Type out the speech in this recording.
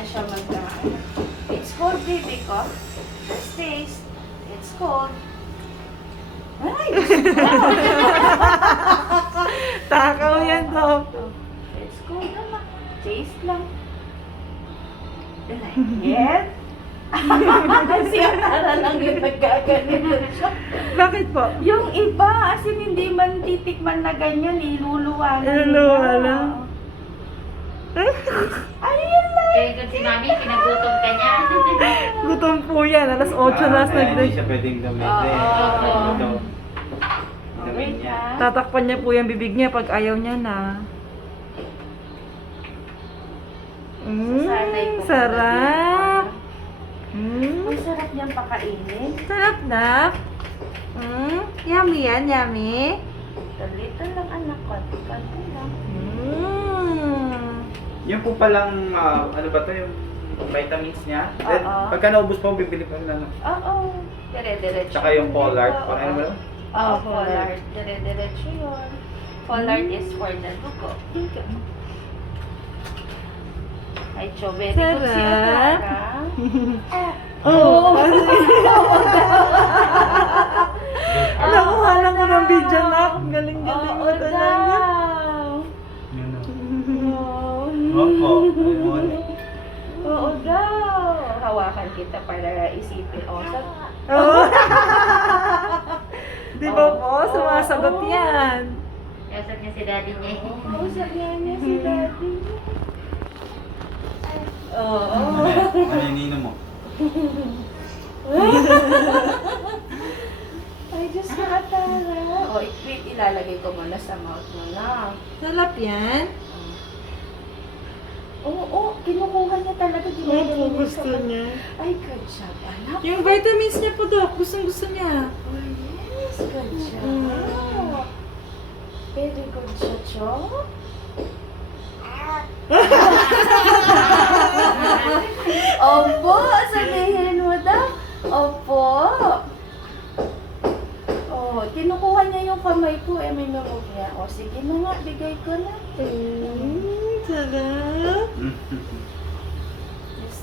na siya It's cold, baby ko. First taste. It's cold. Ay, Takaw yan to. it's cold naman. Taste lang. Yes. Siya tara lang yung nagkaganito siya. Bakit po? Yung iba, as in hindi man titikman na ganyan, iluluwa na Iluluwa lang. Ayun lang. Kaya kung si Mami, pinagutom ka niya. Gutom po yan. Alas 8 na Kaya hindi nag siya pwedeng gamitin. Oo. Ito. Gawin Wait niya. ha. Tatakpan niya po yung bibig niya pag ayaw niya na. Sasanay ko Sarap. Ang sarap niyang pakainin. Sarap na. Yummy yan, yummy. Dito lang anak ko. Konti lang. Yung po palang, ano ba to, yung vitamins niya. Then, Oo. pagka naubos po, bibili po na. Oo. Dire-diretso. Tsaka yung Pollard. Ano ba? Oo, Pollard. Dire-diretso yun. Pollard is for the dugo. Ay, Cho, very good si Sarap. Atara. Oh! Nakuha lang ko ng video na. Ang galing-galing mo Oo talaga. daw. Yun o. Wow. Opo. Ayun. Oo daw. Hawakan kita para isipin. Oh, sa... Oo. Di ba po? Sumasagot yan. Kasap niya si daddy niya. Oo, sabihan niya si daddy. Oo. Ano yung nino mo? Ay, Diyos ko, Atara. O, ilalagay ko muna sa mouth mo na. Sarap yan. Oo, kinukuha niya talaga. Opo, gusto niya. Ay, good job, anak. Yung vitamins niya po, Doc. Gustong-gusto niya. Oh, yes, good job. Very good siya, Cho. Opo, sabihin mo daw. Opo. Oh, kinukuha niya yung kamay ko. May mamog niya. O, sige na nga, bigay ko na. Sarap.